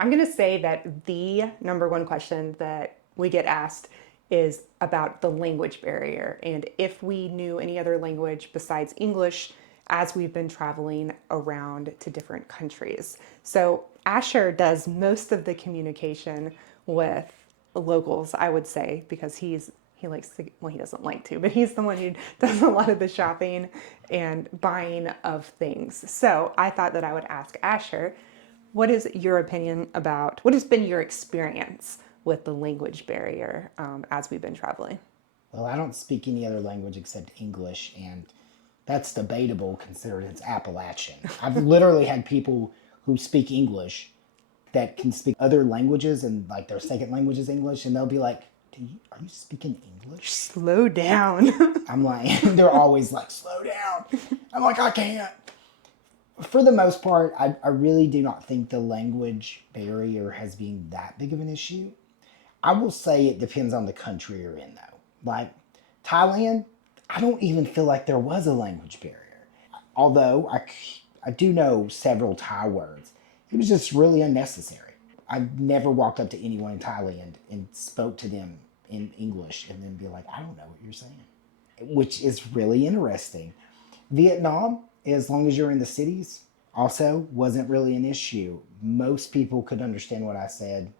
I'm going to say that the number one question that we get asked is about the language barrier and if we knew any other language besides English as we've been traveling around to different countries. So Asher does most of the communication with locals, I would say, because he likes to, well, he doesn't like to, but he's the one who does a lot of the shopping and buying of things. So I thought that I would ask Asher, what is your opinion about what has been your experience with the language barrier as we've been traveling? Well, I don't speak any other language except English, and that's debatable considering it's Appalachian. I've literally had people who speak English that can speak other languages and like their second language is English, and they'll be like, "Are you speaking English?" Slow down. I'm like, they're always like, "Slow down." I'm like, I can't. For the most part, I really do not think the language barrier has been that big of an issue. I will say it depends on the country you're in, though. Like Thailand, I don't even feel like there was a language barrier. Although I do know several Thai words. It was just really unnecessary. I've never walked up to anyone in Thailand and spoke to them in English and then be like, I don't know what you're saying, which is really interesting. Vietnam, as long as you're in the cities, also wasn't really an issue. Most people could understand what I said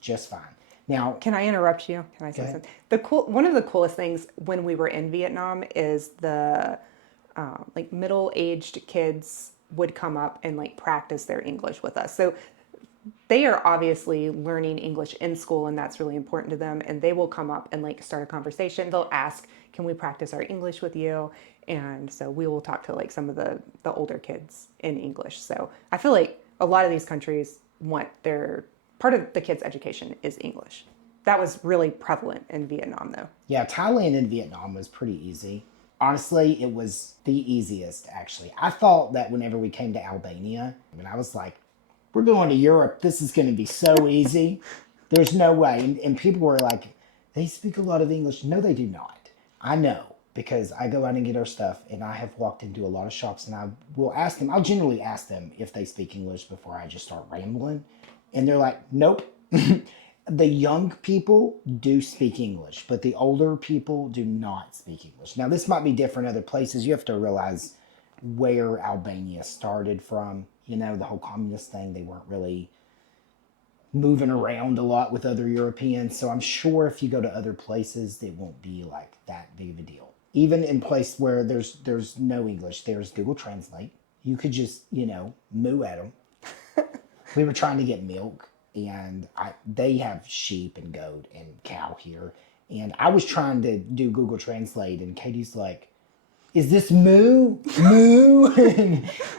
just fine. Now, Can I interrupt you? Can I go say ahead. something? One of the coolest things when we were in Vietnam is the like middle-aged kids would come up and like practice their English with us. So they are obviously learning English in school and that's really important to them. And they will come up and like start a conversation. They'll ask, can we practice our English with you? And so we will talk to like some of the older kids in English. So I feel like a lot of these countries want their part of the kids' education is English. That was really prevalent in Vietnam though. Yeah, Thailand and Vietnam was pretty easy. Honestly, it was the easiest, actually. I thought that whenever we came to Albania, and I was like, we're going to Europe. This is going to be so easy. There's no way. And people were like, they speak a lot of English. No, they do not. I know because I go out and get our stuff, and I have walked into a lot of shops, and I will ask them, I'll generally ask them if they speak English before I just start rambling. And they're like, nope. The young people do speak English, but the older people do not speak English. Now, this might be different other places. You have to realize where Albania started from. You know, the whole communist thing, they weren't really moving around a lot with other Europeans. So I'm sure if you go to other places, it won't be like that big of a deal. Even in place where there's no English, there's Google Translate. You could just, moo at them. We were trying to get milk, and they have sheep and goat and cow here. And I was trying to do Google Translate, and Katie's like, is this moo? Moo?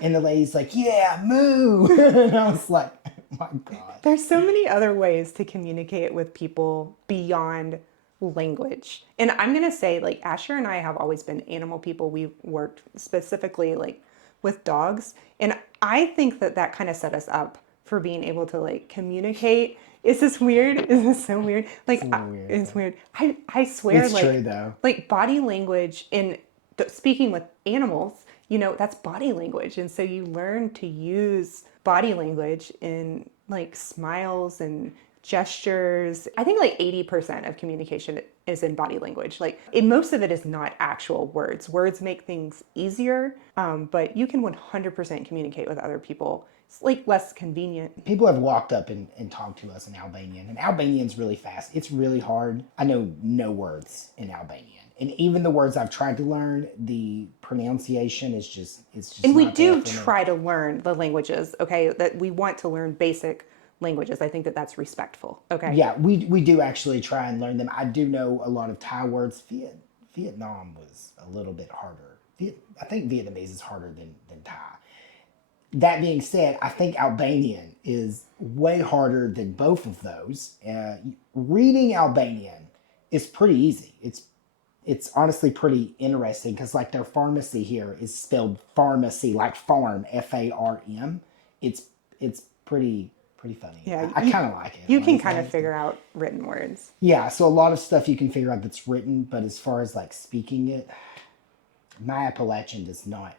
And the lady's like, yeah, moo. And I was like, oh my God. There's so many other ways to communicate with people beyond language. And I'm going to say, like, Asher and I have always been animal people. We've worked specifically, like, with dogs. And I think that that kind of set us up for being able to, like, communicate. Is this weird? Is this so weird? It's Like, a little weird, it's but weird. I swear, it's true though. like body language in speaking with animals, that's body language. And so you learn to use body language in like smiles and gestures. I think like 80% of communication is in body language. Like most of it is not actual words. Words make things easier, but you can 100% communicate with other people. It's like less convenient. People have walked up and talked to us in Albanian, and Albanian's really fast. It's really hard. I know no words in Albanian. And even the words I've tried to learn, the pronunciation is it's just And we not there do for me. try to learn the languages, okay? That we want to learn basic languages. I think that that's respectful, okay? Yeah, we do actually try and learn them. I do know a lot of Thai words. Vietnam was a little bit harder. I think Vietnamese is harder than Thai. That being said, I think Albanian is way harder than both of those. Reading Albanian is pretty easy. It's honestly pretty interesting because like their pharmacy here is spelled pharmacy like farm FARM. It's pretty funny. Yeah, I kind of like it. you can kind of Honestly. figure out written words. Yeah, so a lot of stuff you can figure out that's written, but as far as like speaking it, my Appalachian does not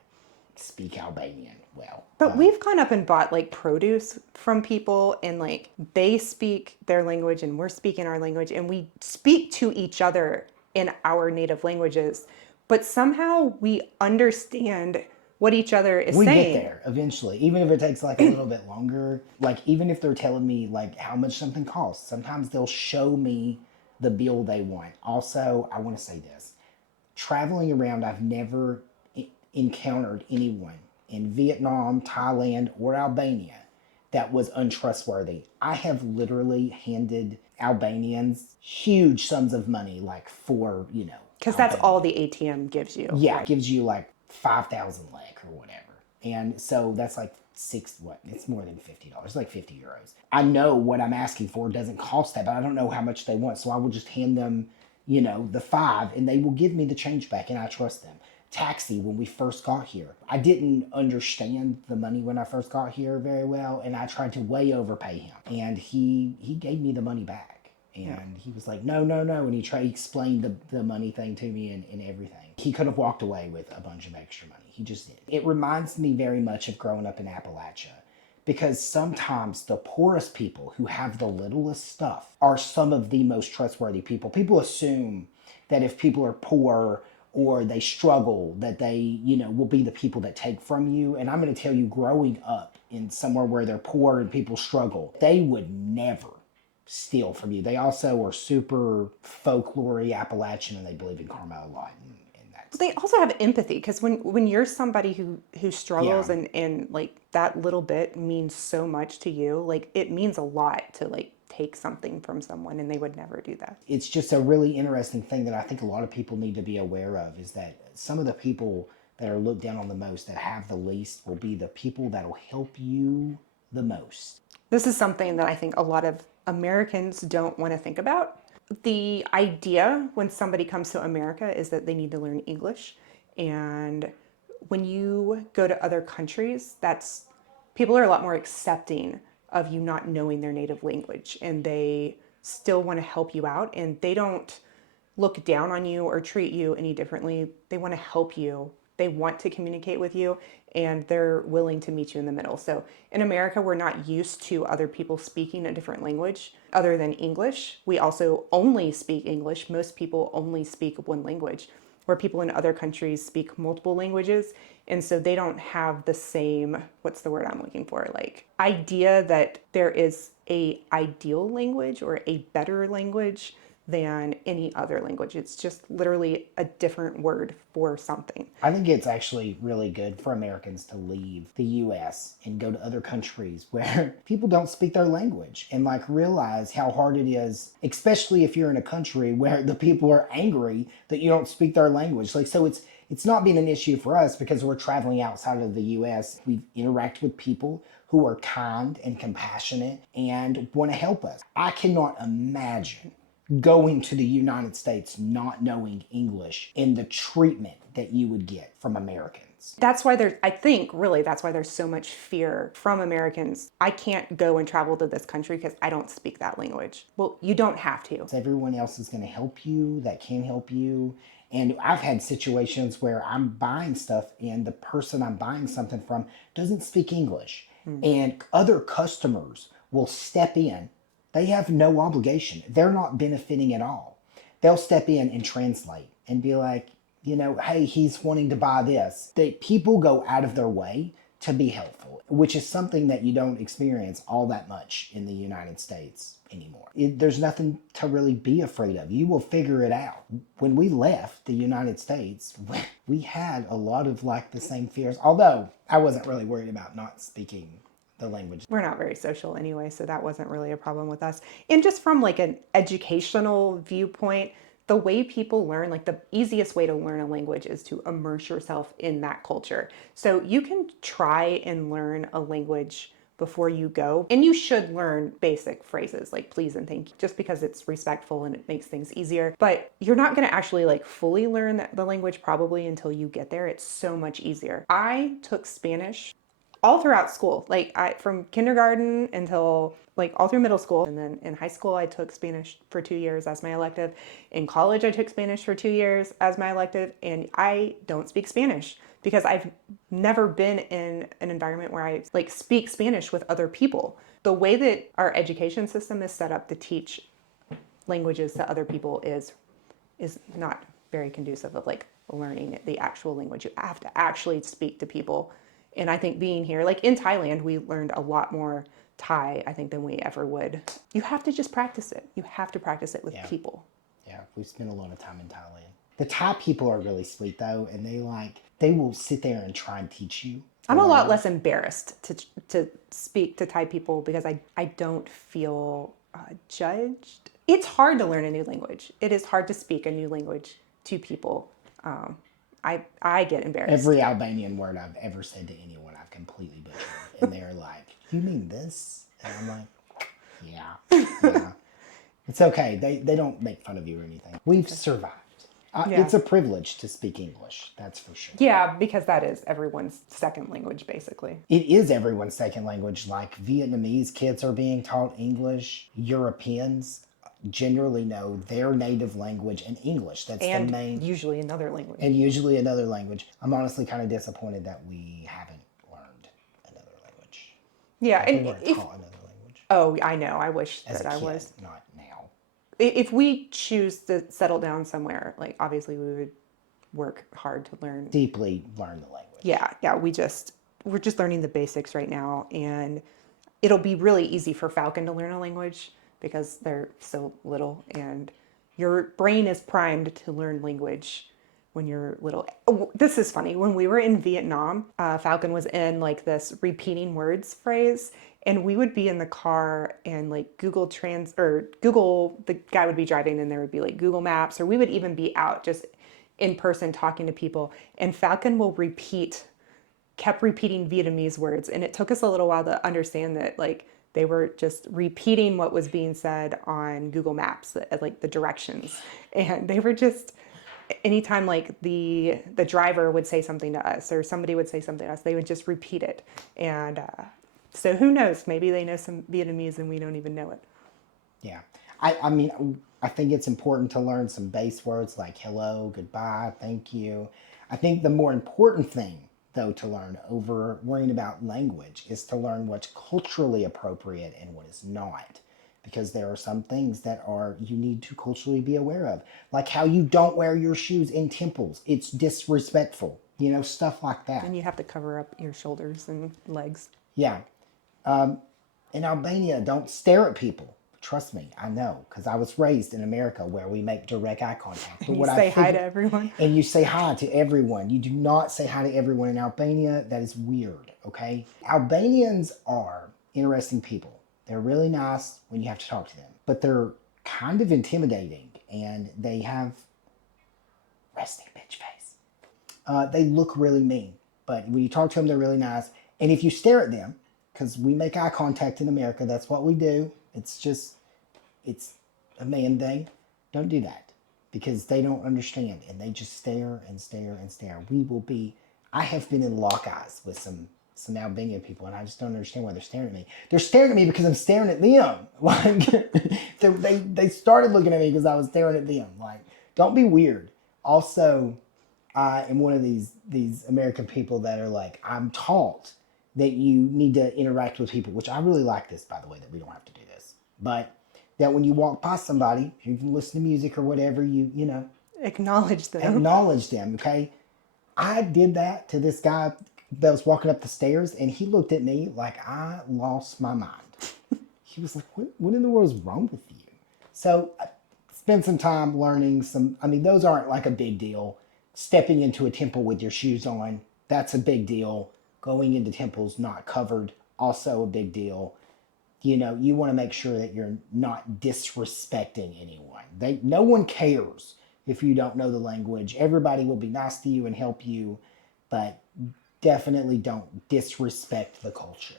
speak Albanian well. But we've gone up and bought like produce from people, and like they speak their language and we're speaking our language, and we speak to each other in our native languages. But somehow we understand what each other is We get saying. there eventually, even if it takes like a little bit longer. Like, even if they're telling me like how much something costs, sometimes they'll show me the bill they want. Also, I want to say this: traveling around, I've never encountered anyone in Vietnam, Thailand, or Albania that was untrustworthy. I have literally handed Albanians huge sums of money, like for, Because that's all Albania. the ATM gives you, Yeah, it right? gives you like 5,000 lek or whatever. And so that's like it's more than $50, like 50 euros. I know what I'm asking for doesn't cost that, but I don't know how much they want. So I will just hand them, the five, and they will give me the change back, and I trust them. Taxi, when we first got here, I didn't understand the money when I first got here very well, and I tried to way overpay him. And he gave me the money back. Yeah. And he was like, no, no, no. And he explained the money thing to me and everything. He could have walked away with a bunch of extra money. He just did. It reminds me very much of growing up in Appalachia, because sometimes the poorest people who have the littlest stuff are some of the most trustworthy people. People assume that if people are poor or they struggle, that they, will be the people that take from you. And I'm going to tell you, growing up in somewhere where they're poor and people struggle, they would never steal from you. They also are super folklore Appalachian, and they believe in karma a lot. And that's, They also have empathy, because when you're somebody who yeah, struggles, and like that little bit means so much to you, like it means a lot to like take something from someone, and they would never do that. it's just a really interesting thing that I think a lot of people need to be aware of, is that some of the people that are looked down on the most, that have the least, will be the people that'll help you the most. This is something that I think a lot of Americans don't want to think about. The idea when somebody comes to America is that they need to learn English. And when you go to other countries, that's people are a lot more accepting of you not knowing their native language, and they still want to help you out, and they don't look down on you or treat you any differently. They want to help you. They want to communicate with you, and they're willing to meet you in the middle. So in America, we're not used to other people speaking a different language other than English. We also only speak English. Most people only speak one language, where people in other countries speak multiple languages. And so they don't have the same, what's the word I'm looking for, like idea that there is a ideal language or a better language than any other language. It's just literally a different word for something. I think it's actually really good for Americans to leave the US and go to other countries where people don't speak their language, and like realize how hard it is, especially if you're in a country where the people are angry that you don't speak their language. Like, so it's not been an issue for us because we're traveling outside of the US. We interact with people who are kind and compassionate and want to help us. I cannot imagine going to the United States not knowing English and the treatment that you would get from Americans. That's why there's, I think, really, that's why there's so much fear from Americans. I can't go and travel to this country because I don't speak that language. Well, you don't have to. Everyone else is going to help you, that can help you. And I've had situations where I'm buying stuff and the person I'm buying something from doesn't speak English. And other customers will step in. They have no obligation, they're not benefiting at all. They'll step in and translate and be like, hey, he's wanting to buy this. People go out of their way to be helpful, which is something that you don't experience all that much in the United States anymore. There's nothing to really be afraid of. You will figure it out. When we left the United States, we had a lot of like the same fears, although I wasn't really worried about not speaking the language. We're not very social anyway, so that wasn't really a problem with us. And just from like an educational viewpoint, the way people learn, like the easiest way to learn a language is to immerse yourself in that culture. So you can try and learn a language before you go, and you should learn basic phrases like please and thank you, just because it's respectful and it makes things easier. But you're not going to actually like fully learn the language probably until you get there. It's so much easier. I took Spanish all throughout school. Like from kindergarten until like all through middle school. And then in high school, I took Spanish for 2 years as my elective. In college, I took Spanish for 2 years as my elective. And I don't speak Spanish because I've never been in an environment where I like speak Spanish with other people. The way that our education system is set up to teach languages to other people is not very conducive of like learning the actual language. You have to actually speak to people. And I think being here, like in Thailand, we learned a lot more Thai, I think, than we ever would. You have to just practice it. You have to practice it with people. Yeah, we spent a lot of time in Thailand. The Thai people are really sweet though, and they will sit there and try and teach you. I'm a lot less embarrassed to speak to Thai people because I don't feel judged. It's hard to learn a new language. It is hard to speak a new language to people. I get embarrassed. Every Albanian word I've ever said to anyone, I've completely butchered. And they're like, you mean this? And I'm like, yeah. It's okay. They don't make fun of you or anything. We've survived. It's a privilege to speak English, that's for sure. Yeah, because that is everyone's second language, basically. It is everyone's second language. Like Vietnamese kids are being taught English. Europeans generally know their native language and English. That's and the main. Usually another language. And usually another language. I'm honestly kind of disappointed that we haven't learned another language. Yeah, like and we weren't taught another language. Oh, I know. I wish As that a I kid, was. not now. If we choose to settle down somewhere, like obviously we would work hard to learn. Deeply learn the language. Yeah. We're just learning the basics right now, and it'll be really easy for Falcon to learn a language because they're so little, and your brain is primed to learn language when you're little. Oh, this is funny. When we were in Vietnam, Falcon was in like this repeating words phrase, and we would be in the car and like Google the guy would be driving and there would be like Google Maps, or we would even be out just in person talking to people, and Falcon kept repeating Vietnamese words, and it took us a little while to understand that like they were just repeating what was being said on Google Maps, like the directions, and they were just anytime like the driver would say something to us or somebody would say something to us, they would just repeat it. And so who knows? Maybe they know some Vietnamese and we don't even know it. Yeah. I mean, I think it's important to learn some base words like hello, goodbye, thank you. I think the more important thing, though, to learn over worrying about language is to learn what's culturally appropriate and what is not. Because there are some things that you need to culturally be aware of. Like how you don't wear your shoes in temples. It's disrespectful. Stuff like that. And you have to cover up your shoulders and legs. Yeah. In Albania, don't stare at people. Trust me, I know, because I was raised in America where we make direct eye contact. But you say hi to everyone? And you say hi to everyone. You do not say hi to everyone in Albania. That is weird, okay? Albanians are interesting people. They're really nice when you have to talk to them. But they're kind of intimidating, and they have resting bitch face. They look really mean. But when you talk to them, they're really nice. And if you stare at them, because we make eye contact in America, that's what we do. It's a man thing. Don't do that because they don't understand and they just stare and stare and stare. I have been in lock eyes with some Albanian people and I just don't understand why they're staring at me. They're staring at me because I'm staring at them. Like they started looking at me because I was staring at them. Like, don't be weird. Also, I am one of these American people that are like, I'm taught that you need to interact with people, which I really like this, by the way, that we don't have to do this. But that when you walk past somebody, you can listen to music or whatever, you acknowledge them. Acknowledge them, okay? I did that to this guy that was walking up the stairs, and he looked at me like I lost my mind. He was like, what in the world is wrong with you? So I spent some time learning those aren't like a big deal. Stepping into a temple with your shoes on, that's a big deal. Going into temples not covered, also a big deal. You want to make sure that you're not disrespecting anyone. No one cares if you don't know the language. Everybody will be nice to you and help you, but definitely don't disrespect the culture.